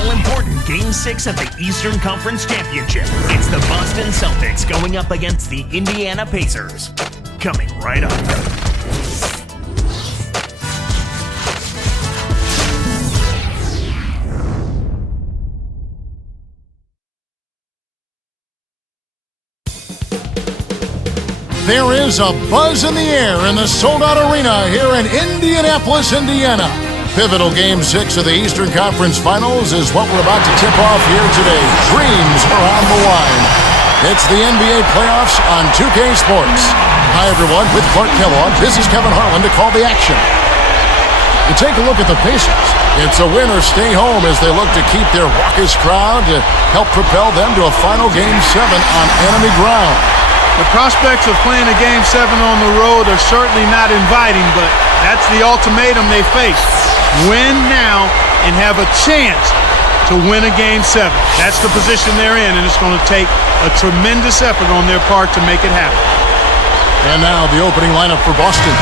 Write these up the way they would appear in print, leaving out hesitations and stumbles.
all-important Game 6 of the Eastern Conference Championship. It's the Boston Celtics going up against the Indiana Pacers. Coming right up. There is a buzz in the air in the sold-out arena here in Indianapolis, Indiana. Pivotal Game 6 of the Eastern Conference Finals is what we're about to tip off here today. Dreams are on the line. It's the NBA playoffs on 2K Sports. Hi, everyone. With Clark Kellogg, this is Kevin Harlan to call the action. You take a look at the Pacers. It's a win or stay home as they look to keep their raucous crowd to help propel them to a final Game 7 on enemy ground. The prospects of playing a Game 7 on the road are certainly not inviting, but that's the ultimatum they face. Win now and have a chance to win a Game 7. That's the position they're in, and it's going to take a tremendous effort on their part to make it happen. And now the opening lineup for Boston.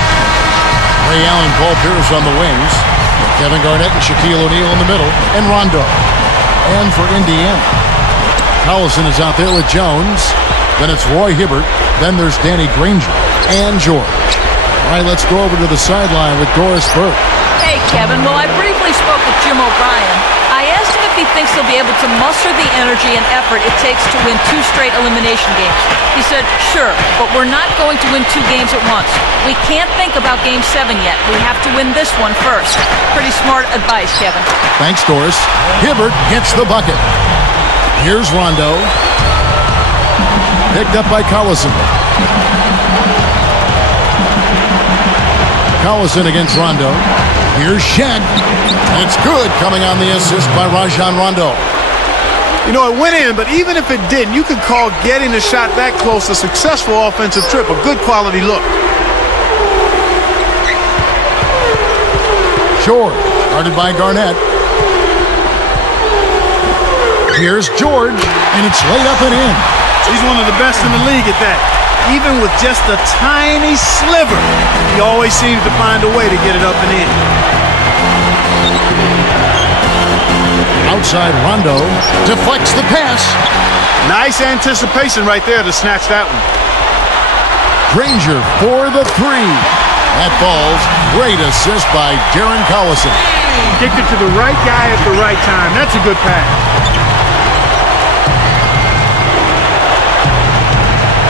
Ray Allen, Paul Pierce on the wings. Kevin Garnett and Shaquille O'Neal in the middle. And Rondo. And for Indiana, Collison is out there with Jones. Then it's Roy Hibbert. Then there's Danny Granger and George. All right, let's go over to the sideline with Doris Burke. Hey, Kevin. Well, I briefly spoke with Jim O'Brien. I asked him if he thinks he'll be able to muster the energy and effort it takes to win 2 straight elimination games. He said, sure, but we're not going to win 2 games at once. We can't think about Game 7 yet. We have to win this one first. Pretty smart advice, Kevin. Thanks, Doris. Hibbert gets the bucket. Here's Rondo. Picked up by Collison. Collison against Rondo. Here's Shaq. And it's good, coming on the assist by Rajon Rondo. You know, it went in, but even if it didn't, you could call getting the shot that close a successful offensive trip, a good quality look. George, guarded by Garnett. Here's George, and it's laid up and in. He's one of the best in the league at that. Even with just a tiny sliver, he always seems to find a way to get it up and in. Outside Rondo deflects the pass. Nice anticipation right there to snatch that one. Granger for the 3. That falls. Great assist by Darren Collison. Kicked it to the right guy at the right time. That's a good pass.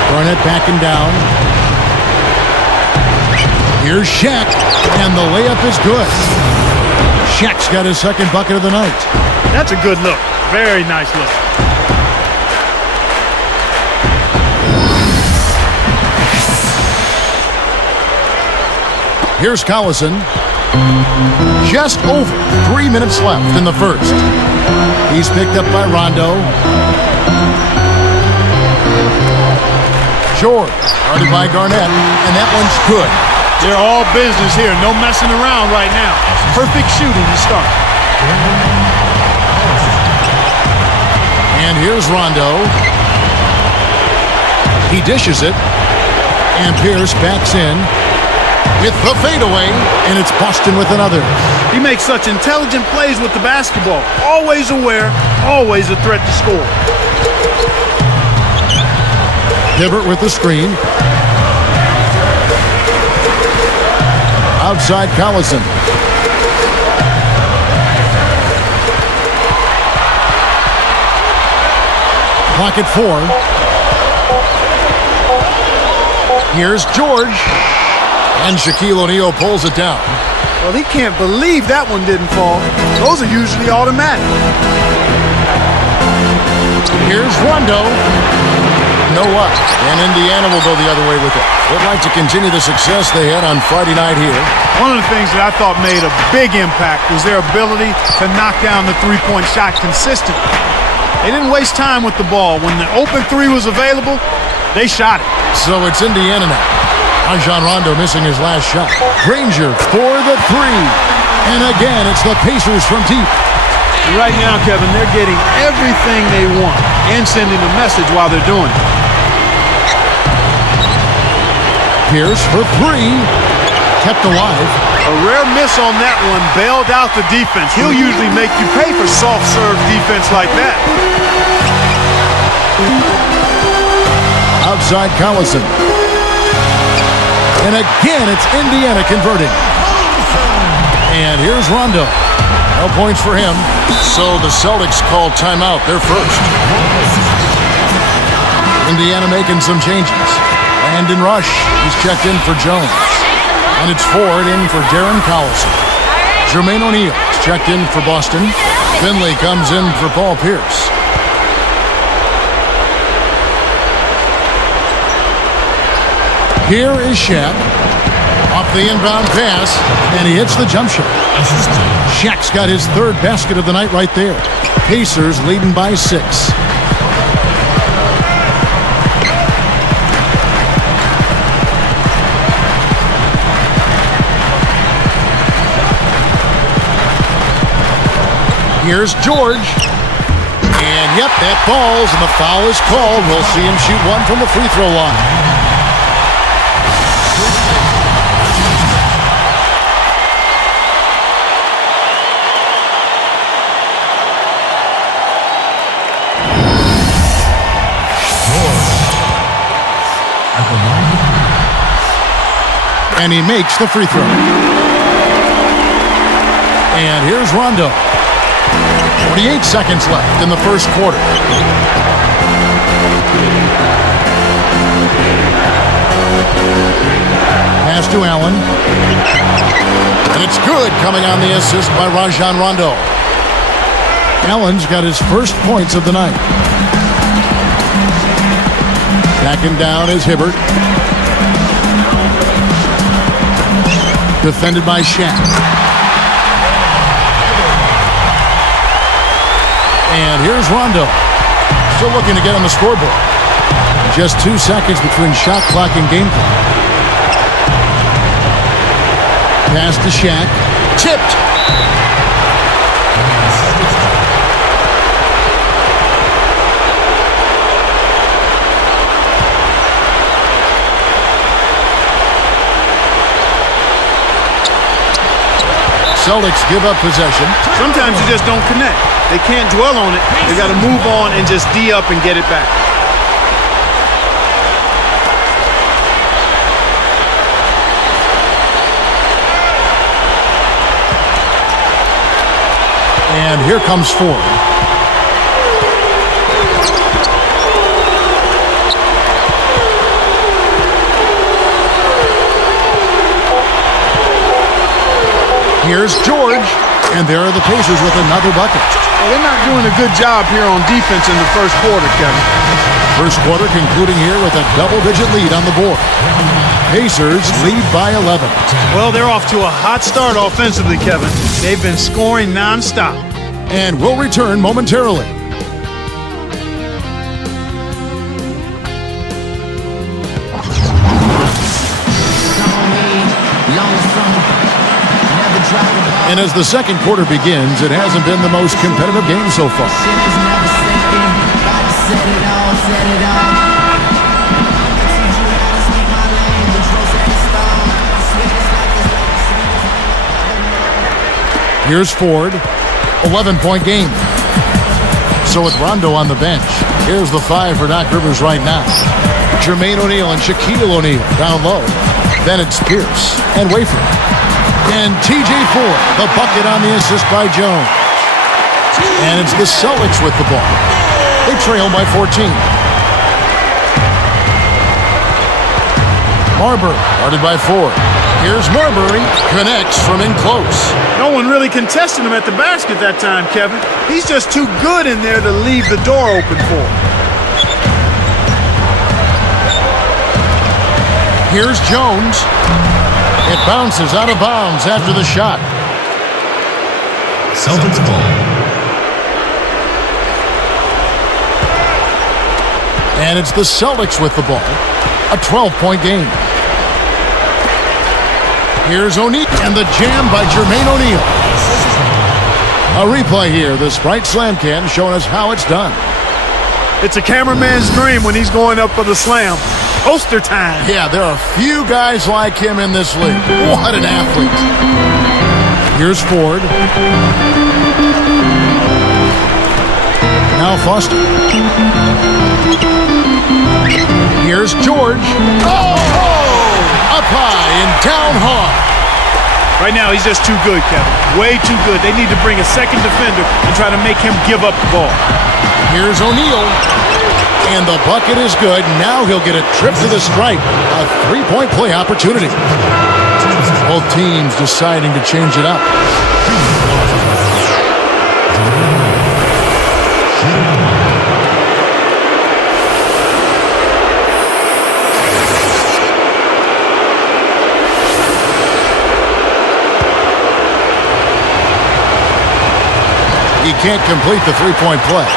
Garnett backing down. Here's Shaq, and the layup is good. Shaq's got his second bucket of the night. That's a good look. Very nice look. Here's Collison. Just over 3 minutes left in the first. He's picked up by Rondo. George, guarded by Garnett, and that one's good. They're all business here. No messing around right now. Perfect shooting to start. And here's Rondo. He dishes it. And Pierce backs in with the fadeaway, and it's Boston with another. He makes such intelligent plays with the basketball. Always aware, always a threat to score. Hibbert with the screen. Outside Collison. Clock at 4. Here's George. And Shaquille O'Neal pulls it down. Well, he can't believe that one didn't fall. Those are usually automatic. Here's Rondo. You know what? And Indiana will go the other way with it. They'd like to continue the success they had on Friday night here. One of the things that I thought made a big impact was their ability to knock down the three-point shot consistently. They didn't waste time with the ball. When the open 3 was available, they shot it. So it's Indiana now. Rajon Rondo missing his last shot. Granger for the 3. And again, it's the Pacers from deep. Right now, Kevin, they're getting everything they want and sending a message while they're doing it. Pierce for 3. kept alive. A rare miss on that one bailed out the defense. He'll usually make you pay for soft serve defense like that. Outside Collison. And again, it's Indiana converting. And here's Rondo. No points for him. So the Celtics call timeout, their first. Indiana making some changes. Landon Rush, he's checked in for Jones. And it's Ford in for Darren Collison. Jermaine O'Neal is checked in for Boston. Finley comes in for Paul Pierce. Here is Shaq. Off the inbound pass, and he hits the jump shot. Shaq's got his third basket of the night right there. Pacers leading by 6. Here's George. And yep, that falls, and the foul is called. We'll see him shoot one from the free throw line. And he makes the free throw. And here's Rondo. 28 seconds left in the first quarter. Pass to Allen. And it's good, coming on the assist by Rajon Rondo. Allen's got his first points of the night. Backing down is Hibbert. Defended by Shaq. And here's Rondo. Still looking to get on the scoreboard. Just 2 seconds between shot clock and game clock. Pass to Shaq. Tipped. Celtics give up possession. Sometimes you just don't connect. They can't dwell on it. They got to move on and just D up and get it back. And here comes Ford. Here's George, and there are the Pacers with another bucket. Well, they're not doing a good job here on defense in the first quarter, Kevin. First quarter concluding here with a double-digit lead on the board. Pacers lead by 11. Well, they're off to a hot start offensively, Kevin. They've been scoring nonstop. And we'll return momentarily. And as the second quarter begins, it hasn't been the most competitive game so far. Here's Ford, 11-point game. So with Rondo on the bench, here's the 5 for Doc Rivers right now. Jermaine O'Neal and Shaquille O'Neal down low. Then it's Pierce and Wafer. And T.J. Ford, the bucket on the assist by Jones. And it's the Celtics with the ball. They trail by 14. Marbury, guarded by Ford. Here's Marbury, connects from in close. No one really contested him at the basket that time, Kevin. He's just too good in there to leave the door open for him. Here's Jones. It bounces out of bounds after the shot. Celtics ball. And it's the Celtics with the ball. A 12-point game. Here's O'Neal. And the jam by Jermaine O'Neal. A replay here. The Sprite Slam Can showing us how it's done. It's a cameraman's dream when he's going up for the slam. Toaster time. Yeah, there are few guys like him in this league. What an athlete. Here's Ford. Now Foster. Here's George. Oh! Up high and down hard. Right now, he's just too good, Kevin. Way too good. They need to bring a second defender and try to make him give up the ball. Here's O'Neal. And the bucket is good. Now he'll get a trip to the stripe. A three-point play opportunity. Both teams deciding to change it up. He can't complete the three-point play.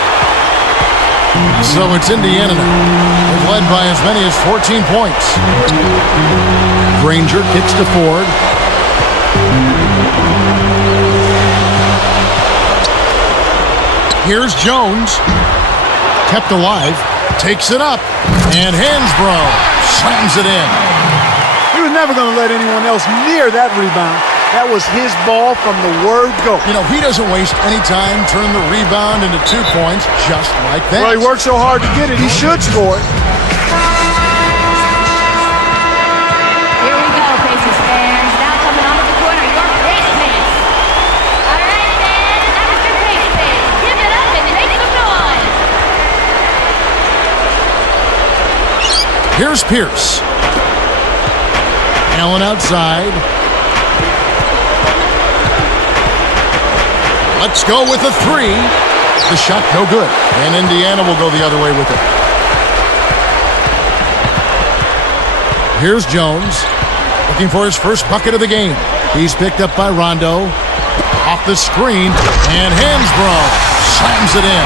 So it's Indiana now. They're led by as many as 14 points. Granger kicks to Ford. Here's Jones. Kept alive. Takes it up. And Hansbrough slams it in. He was never going to let anyone else near that rebound. That was his ball from the word go. You know, he doesn't waste any time turning the rebound into 2 points just like that. Well, he worked so hard to get it, he should score it. Here we go, Pacers fans. Now coming onto the corner, your Pace fans. All right, fans, that was your Pace fans. Give it up and make some noise. Here's Pierce. Allen outside. Let's go with a three. The shot no good. And Indiana will go the other way with it. Here's Jones. Looking for his first bucket of the game. He's picked up by Rondo. Off the screen. And Hansbrough slams it in.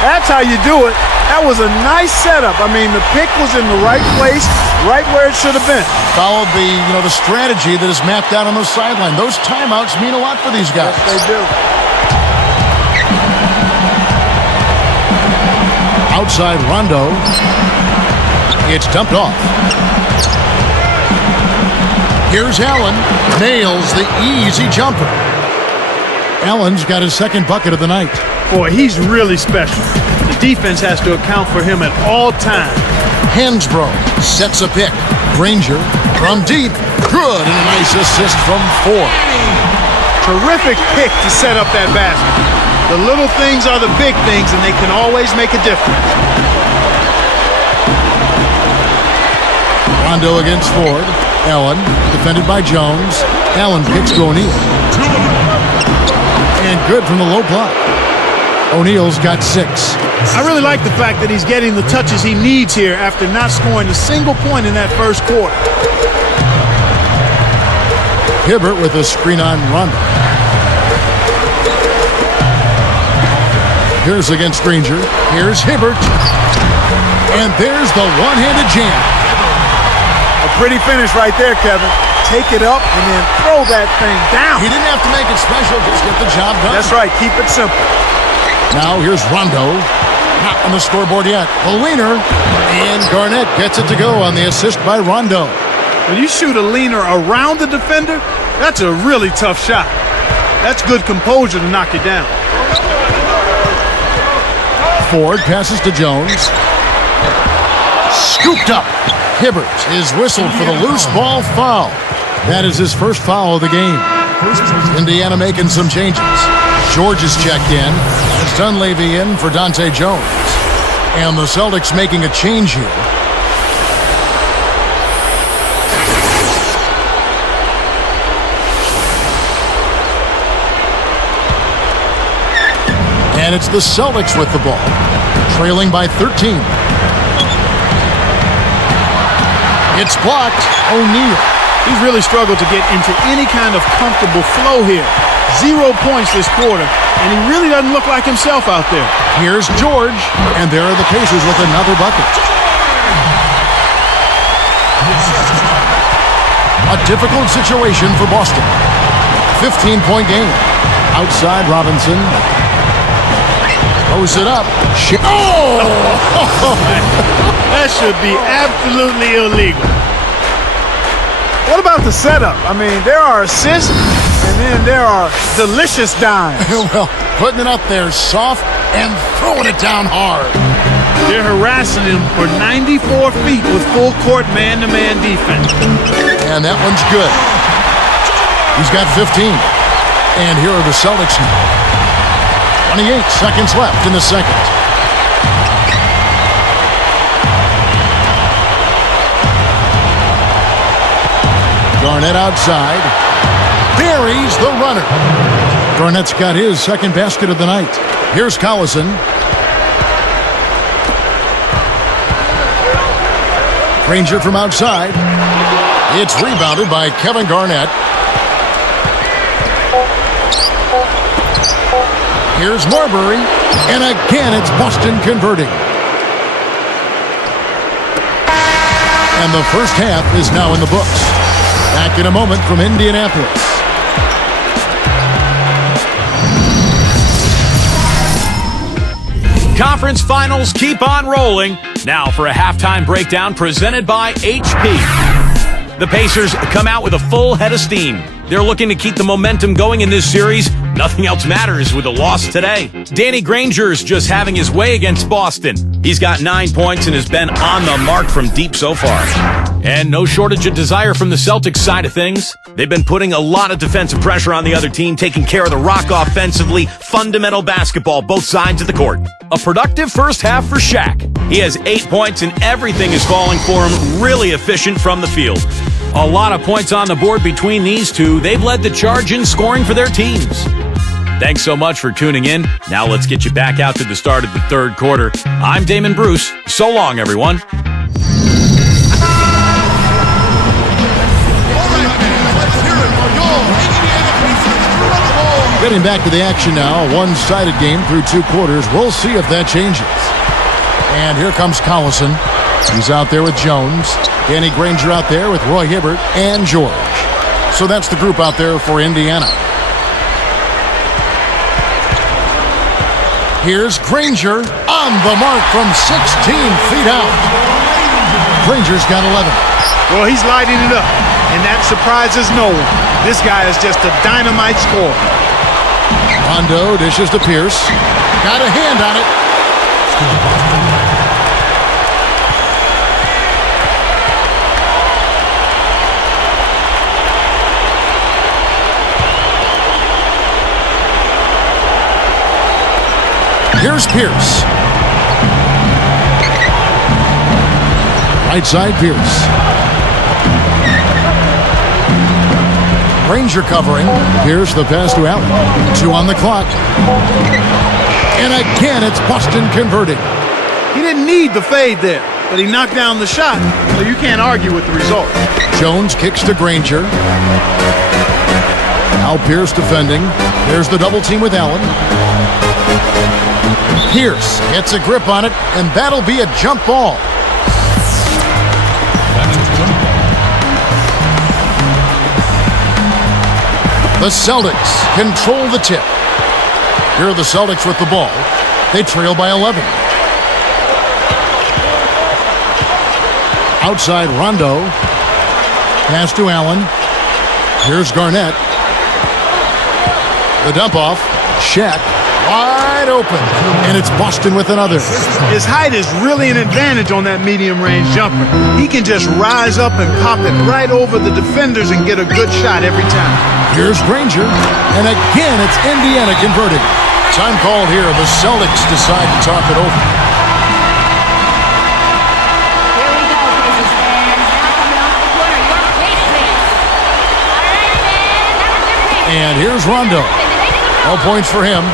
That's how you do it. That was a nice setup. I mean, the pick was in the right place, right where it should have been. Followed the strategy that is mapped out on the sideline. Those timeouts mean a lot for these guys. Yes, they do. Outside Rondo. It's dumped off. Here's Allen. Nails the easy jumper. Allen's got his second bucket of the night. Boy, he's really special. The defense has to account for him at all times. Hansbrough sets a pick. Granger from deep. Good, and a nice assist from Ford. Terrific pick to set up that basket. The little things are the big things, and they can always make a difference. Rondo against Ford. Allen defended by Jones. Allen kicks to O'Neal. And good from the low block. O'Neal's got 6. I really like the fact that he's getting the touches he needs here after not scoring a single point in that first quarter. Hibbert with a screen on Rondo. Here's against Granger. Here's Hibbert. And there's the one-handed jam. A pretty finish right there, Kevin. Take it up and then throw that thing down. He didn't have to make it special, just get the job done. That's right, keep it simple. Now here's Rondo. Not on the scoreboard yet. A leaner. And Garnett gets it to go on the assist by Rondo. When you shoot a leaner around the defender, that's a really tough shot. That's good composure to knock it down. Ford passes to Jones. Scooped up. Hibbert is whistled for the loose ball foul. That is his first foul of the game. Indiana making some changes. George is checked in. It's Dunleavy in for Dante Jones. And the Celtics making a change here. And it's the Celtics with the ball, trailing by 13. It's blocked. O'Neal. He's really struggled to get into any kind of comfortable flow here. 0 points this quarter, and he really doesn't look like himself out there. Here's George, and there are the Pacers with another bucket. A difficult situation for Boston. 15-point game. Outside Robinson. Throws it up. Oh! That should be absolutely illegal. What about the setup? I mean, there are assists, and then there are delicious dimes. Well, putting it up there soft and throwing it down hard. They're harassing him for 94 feet with full court man-to-man defense. And that one's good. He's got 15. And here are the Celtics now. 28 seconds left in the second. Garnett outside. Buries the runner. Garnett's got his second basket of the night. Here's Collison. Granger from outside. It's rebounded by Kevin Garnett. Here's Marbury. And again, it's Boston converting. And the first half is now in the books. Back in a moment from Indianapolis. Conference finals keep on rolling. Now for a halftime breakdown presented by HP. The Pacers come out with a full head of steam. They're looking to keep the momentum going in this series. Nothing else matters with a loss today. Danny Granger's just having his way against Boston. He's got 9 points and has been on the mark from deep so far. And no shortage of desire from the Celtics side of things. They've been putting a lot of defensive pressure on the other team, taking care of the rock offensively, fundamental basketball, both sides of the court. A productive first half for Shaq. He has 8 points and everything is falling for him, really efficient from the field. A lot of points on the board between these two. They've led the charge in scoring for their teams. Thanks so much for tuning in. Now let's get you back out to the start of the third quarter. I'm Damon Bruce. So long, everyone. Getting back to the action now. A one-sided game through 2 quarters. We'll see if that changes. And here comes Collison. He's out there with Jones. Danny Granger out there with Roy Hibbert and George. So that's the group out there for Indiana. Here's Granger on the mark from 16 feet out. Granger's got 11. Well, he's lighting it up, and that surprises no one. This guy is just a dynamite scorer. Rondo dishes to Pierce. Got a hand on it. Here's Pierce. Right side, Pierce. Granger covering. Pierce the pass to Allen. 2 on the clock. And again, it's Boston converting. He didn't need the fade there, but he knocked down the shot, so you can't argue with the result. Jones kicks to Granger. Now Pierce defending. There's the double team with Allen. Pierce gets a grip on it, and that'll be a jump ball. The Celtics control the tip. Here are the Celtics with the ball. They trail by 11. Outside Rondo. Pass to Allen. Here's Garnett. The dump off. Shaq. Wide open. And it's Boston with another. His height is really an advantage on that medium-range jumper. He can just rise up and pop it right over the defenders and get a good shot every time. Here's Granger. And again, it's Indiana converting. Time called here. The Celtics decide to talk it over. Here we go, Pacers fans. Now coming off the corner, your Pacers. All right, man. That was your Pacers. And here's Rondo. No points for him.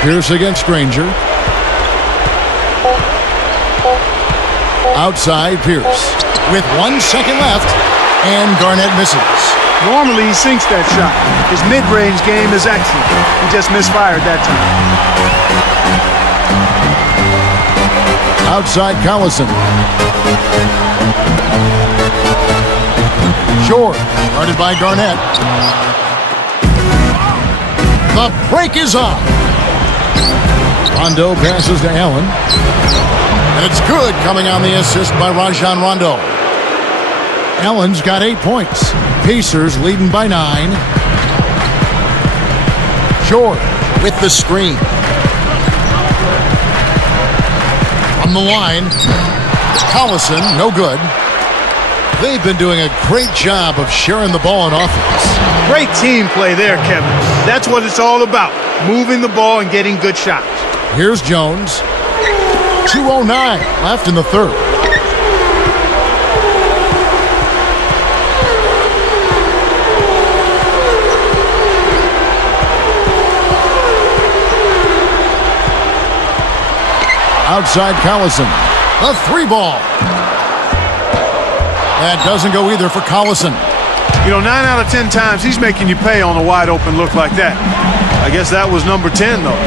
Pierce against Granger. Outside Pierce. With 1 second left, and Garnett misses. Normally, he sinks that shot. His mid-range game is excellent. He just misfired that time. Outside Collison. Short, guarded by Garnett. The break is on. Rondo passes to Allen. And it's good, coming on the assist by Rajon Rondo. Allen's got 8 points. Pacers leading by 9. Short with the screen. On the line, Collison, no good. They've been doing a great job of sharing the ball on offense. Great team play there, Kevin. That's what it's all about, moving the ball and getting good shots. Here's Jones. 2:09 left in the third. Outside Collison. A 3-ball. That doesn't go either for Collison. You know, 9 out of 10 times he's making you pay on a wide open look like that. I guess that was number 10, though.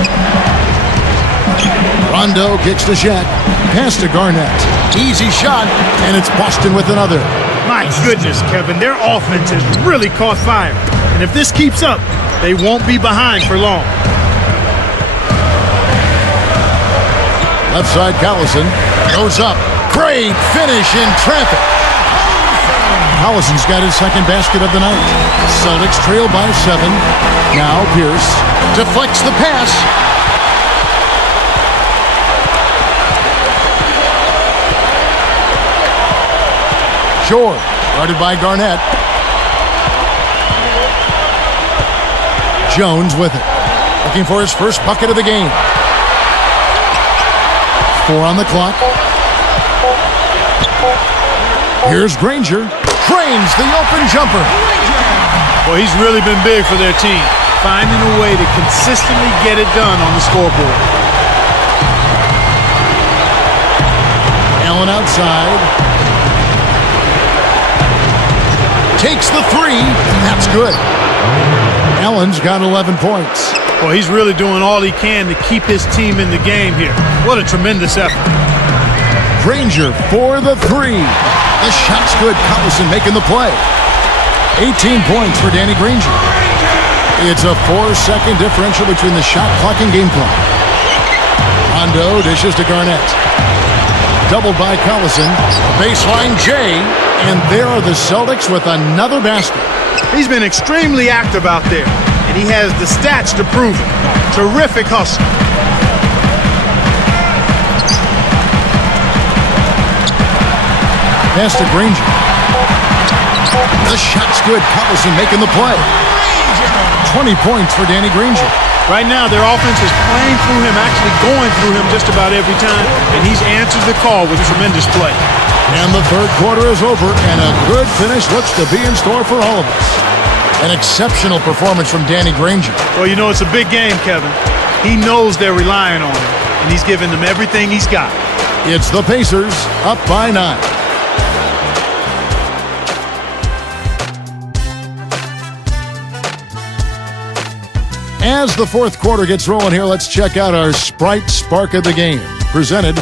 Rondo kicks to Shaq. Pass to Garnett. Easy shot, and it's Boston with another. My goodness, Kevin, their offense has really caught fire. And if this keeps up, they won't be behind for long. Left side Collison goes up. Great finish in traffic. Collison's got his second basket of the night. Celtics trail by 7. Now Pierce deflects the pass. Short, guarded by Garnett. Jones with it. Looking for his first bucket of the game. 4 on the clock. Here's Granger. Drains the open jumper. Well, he's really been big for their team, finding a way to consistently get it done on the scoreboard. Allen outside. Takes the 3. That's good. Allen's got 11 points. Well, he's really doing all he can to keep his team in the game here. What a tremendous effort. Granger for the 3. The shot's good. Collison making the play. 18 points for Danny Granger. It's a 4-second differential between the shot clock and game clock. Rondo dishes to Garnett. Doubled by Collison. Baseline J. And there are the Celtics with another basket. He's been extremely active out there, and he has the stats to prove it. Terrific hustle. Pass to Granger. The shot's good. Collison making the play. 20 points for Danny Granger. Right now, their offense is playing through him, actually going through him just about every time, and he's answered the call with tremendous play. And the third quarter is over, and a good finish looks to be in store for all of us. An exceptional performance from Danny Granger. Well, you know, it's a big game, Kevin. He knows they're relying on him, and he's giving them everything he's got. It's the Pacers up by 9. As the fourth quarter gets rolling here, let's check out our Sprite Spark of the Game, presented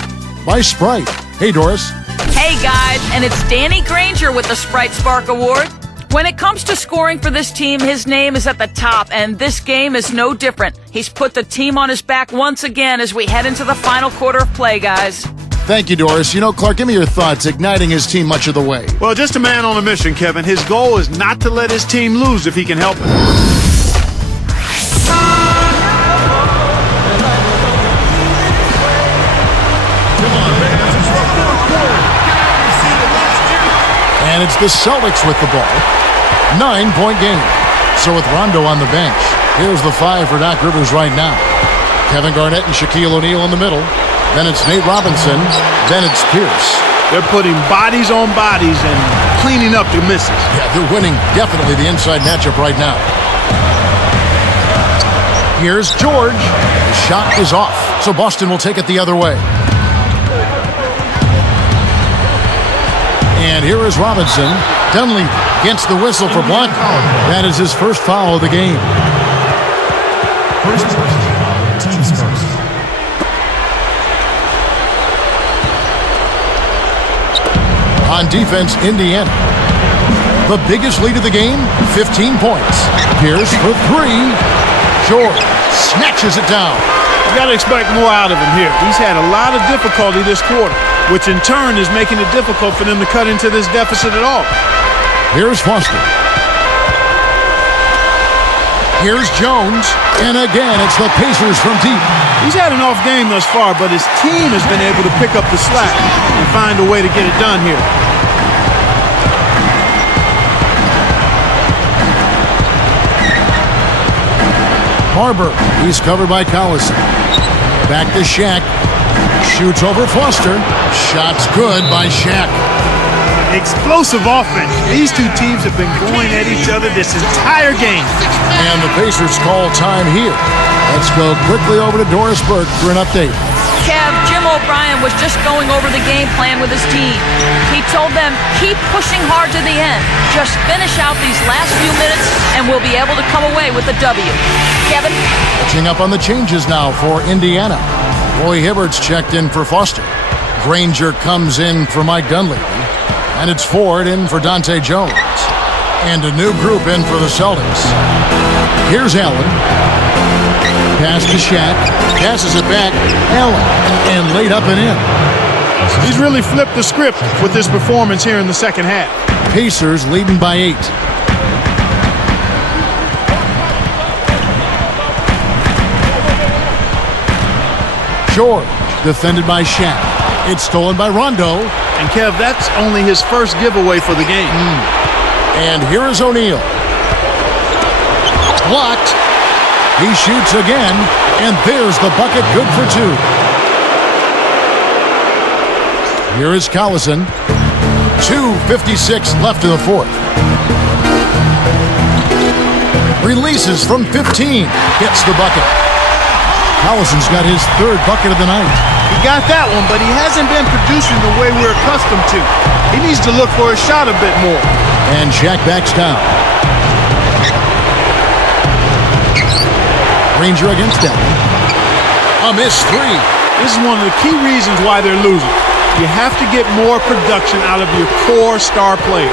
by Sprite. Hey, Doris. Hey, guys, and it's Danny Granger with the Sprite Spark Award. When it comes to scoring for this team, his name is at the top, and this game is no different. He's put the team on his back once again as we head into the final quarter of play, guys. Thank you, Doris. You know, Clark, give me your thoughts, igniting his team much of the way. Well, just a man on a mission, Kevin. His goal is not to let his team lose if he can help it. And it's the Celtics with the ball. 9-point game. So with Rondo on the bench, here's the 5 for Doc Rivers right now. Kevin Garnett and Shaquille O'Neal in the middle. Then it's Nate Robinson. Then it's Pierce. They're putting bodies on bodies and cleaning up the misses. Yeah, they're winning definitely the inside matchup right now. Here's George. The shot is off, so Boston will take it the other way. And here is Robinson. Dunleavy gets the whistle for blocking. That is his first foul of the game. First, team's first. On defense, Indiana. The biggest lead of the game, 15 points. Pierce for three. George snatches it down. You got to expect more out of him here. He's had a lot of difficulty this quarter, which in turn is making it difficult for them to cut into this deficit at all. Here's Foster. Here's Jones. And again, it's the Pacers from deep. He's had an off game thus far, but his team has been able to pick up the slack and find a way to get it done here. Barber, he's covered by Collison. Back to Shaq. Shoots over Foster. Shot's good by Shaq. Explosive offense. These two teams have been going at each other this entire game. And the Pacers call time here. Let's go quickly over to Doris Burke for an update. Kev, Jim O'Brien was just going over the game plan with his team. He told them, keep pushing hard to the end. Just finish out these last few minutes and we'll be able to come away with a W. Kevin? Catching up on the changes now for Indiana. Roy Hibbert's checked in for Foster. Granger comes in for Mike Dunleavy. And it's Ford in for Dante Jones. And a new group in for the Celtics. Here's Allen. Pass to Shaq. Passes it back. Allen. And laid up and in. He's really flipped the script with this performance here in the second half. Pacers leading by 8. George, defended by Shaq. It's stolen by Rondo. And Kev, that's only his first giveaway for the game. And here is O'Neal. Blocked. He shoots again, and there's the bucket, good for 2. Here is Collison. 2:56 left in the fourth. Releases from 15. Gets the bucket. Collison's got his third bucket of the night. He got that one, but he hasn't been producing the way we're accustomed to. He needs to look for a shot a bit more. And Shaq backs down. Granger against Allen. A missed three. This is one of the key reasons why they're losing. You have to get more production out of your core star players.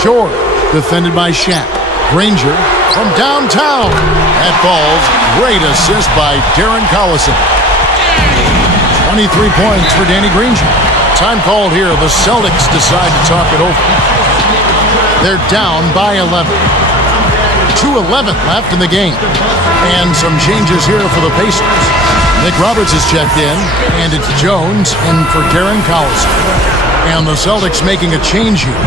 George, defended by Shaq. Granger from downtown. That falls. Great assist by Darren Collison. 23 points for Danny Granger. Time called here. The Celtics decide to talk it over. They're down by 11. 2:11 left in the game. And some changes here for the Pacers. Nick Roberts is checked in, and it's Jones in for Darren Collison. And the Celtics making a change here.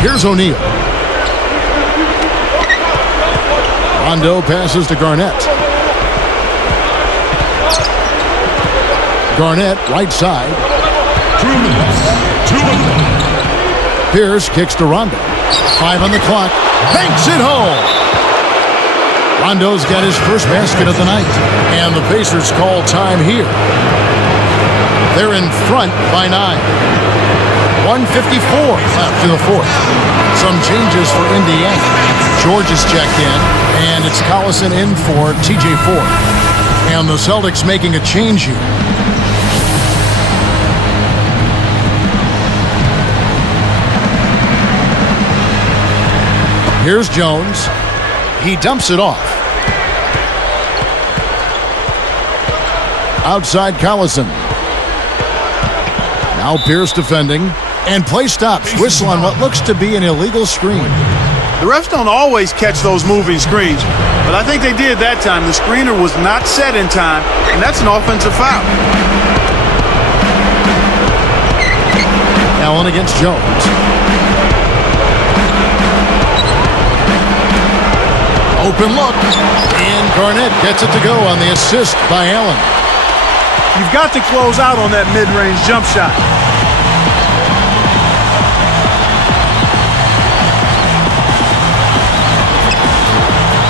Here's O'Neal. Rondo passes to Garnett. Garnett, right side. Pierce kicks to Rondo. 5 on the clock. Banks it home. Rondo's got his first basket of the night. And the Pacers call time here. They're in front by 9. 1:54 left in the fourth. Some changes for Indiana. George is checked in, and it's Collison in for TJ Ford. And the Celtics making a change here. Here's Jones. He dumps it off. Outside Collison. Now Pierce defending. And play stops. Whistle on what looks to be an illegal screen. The refs don't always catch those moving screens, but I think they did that time. The screener was not set in time, and that's an offensive foul. Allen against Jones. Open look. And Garnett gets it to go on the assist by Allen. You've got to close out on that mid-range jump shot.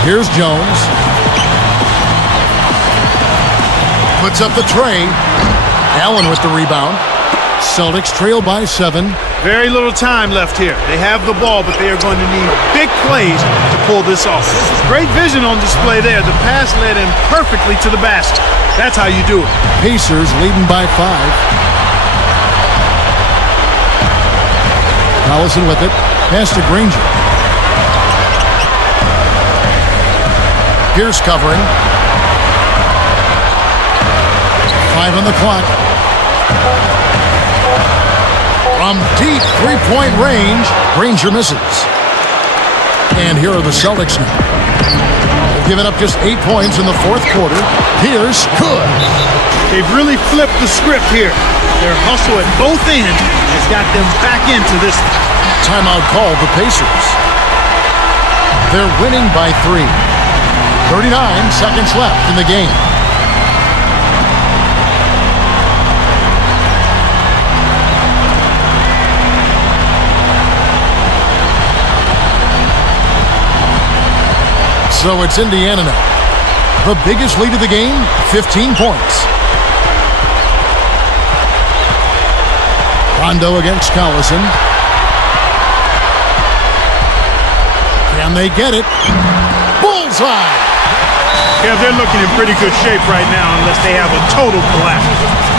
Here's Jones. Puts up the tray. Allen with the rebound. Celtics trail by 7. Very little time left here. They have the ball, but they are going to need big plays to pull this off. Great vision on display there. The pass led him perfectly to the basket. That's how you do it. Pacers leading by 5. Collison with it. Pass to Granger. Pierce covering. 5 on the clock. From deep three-point range, Granger misses. And here are the Celtics now. They've given up just 8 points in the fourth quarter. Pierce, good. They've really flipped the script here. Their hustle at both ends has got them back into this. Timeout called the Pacers. They're winning by 3. 39 seconds left in the game. So it's Indiana now. The biggest lead of the game, 15 points. Rondo against Collison. Can they get it? Bullseye! Yeah, they're looking in pretty good shape right now unless they have a total collapse.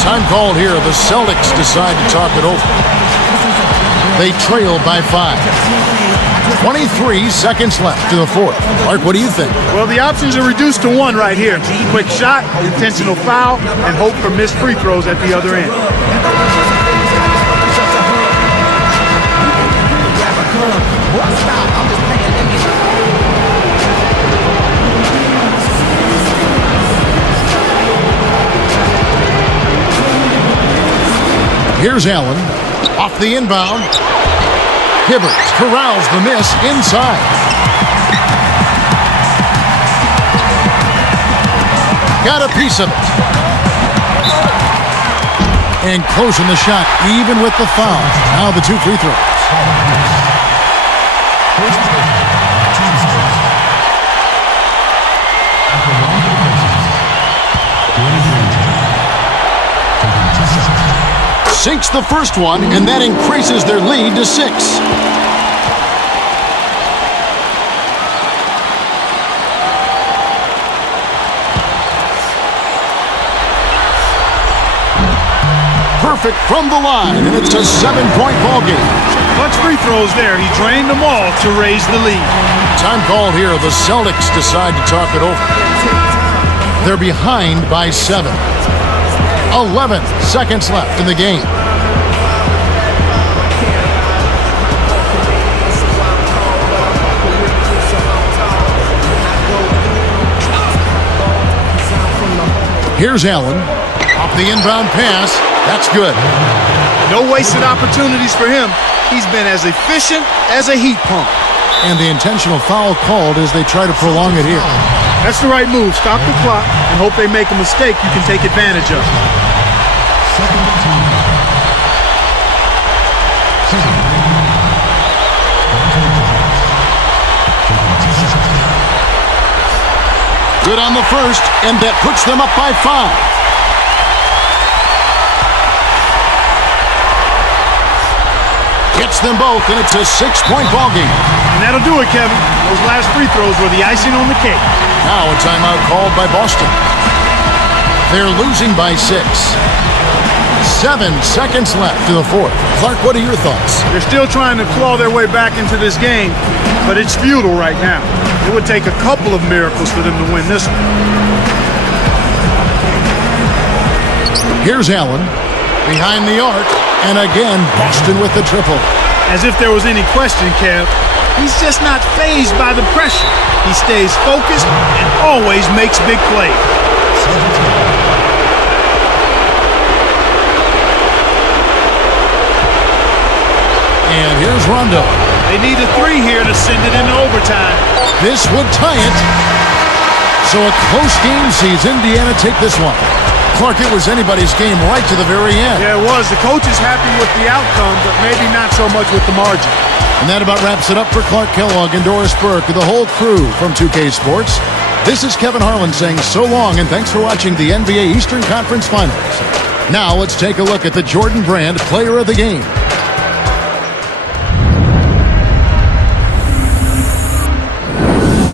Time called here. The Celtics decide to talk it over. They trail by 5. 23 seconds left to the fourth. Clark, what do you think? Well, the options are reduced to 1 right here. Quick shot, intentional foul, and hope for missed free throws at the other end. Here's Allen. Off the inbound. Hibbert corrals the miss inside. Got a piece of it. And closing the shot, even with the foul. Now the 2 free throws. Sinks the first one, and that increases their lead to 6. Perfect from the line, and it's a 7-point ball game. Clutch free throws there. He drained them all to raise the lead. Time called here. The Celtics decide to talk it over. They're behind by 7. 11 seconds left in the game. Here's Allen. Off the inbound pass. That's good. No wasted opportunities for him. He's been as efficient as a heat pump. And the intentional foul called as they try to prolong it here. That's the right move. Stop the clock and hope they make a mistake you can take advantage of. Good on the first, and that puts them up by 5. Gets them both, and it's a 6-point ball game. And that'll do it, Kevin. Those last free throws were the icing on the cake. Now a timeout called by Boston. They're losing by 6. 7 seconds left to the fourth. Clark, what are your thoughts? They're still trying to claw their way back into this game, but it's futile right now. It would take a couple of miracles for them to win this one. Here's Allen. Behind the arc. And again, Boston with the triple. As if there was any question, Kev, he's just not fazed by the pressure. He stays focused and always makes big plays. And here's Rondo. They need a 3 here to send it into overtime. This would tie it. So a close game sees Indiana take this one. Clark, it was anybody's game right to the very end. Yeah, it was. The coach is happy with the outcome, but maybe not so much with the margin. And that about wraps it up for Clark Kellogg and Doris Burke and the whole crew from 2K Sports. This is Kevin Harlan saying so long, and thanks for watching the NBA Eastern Conference Finals. Now let's take a look at the Jordan Brand Player of the Game.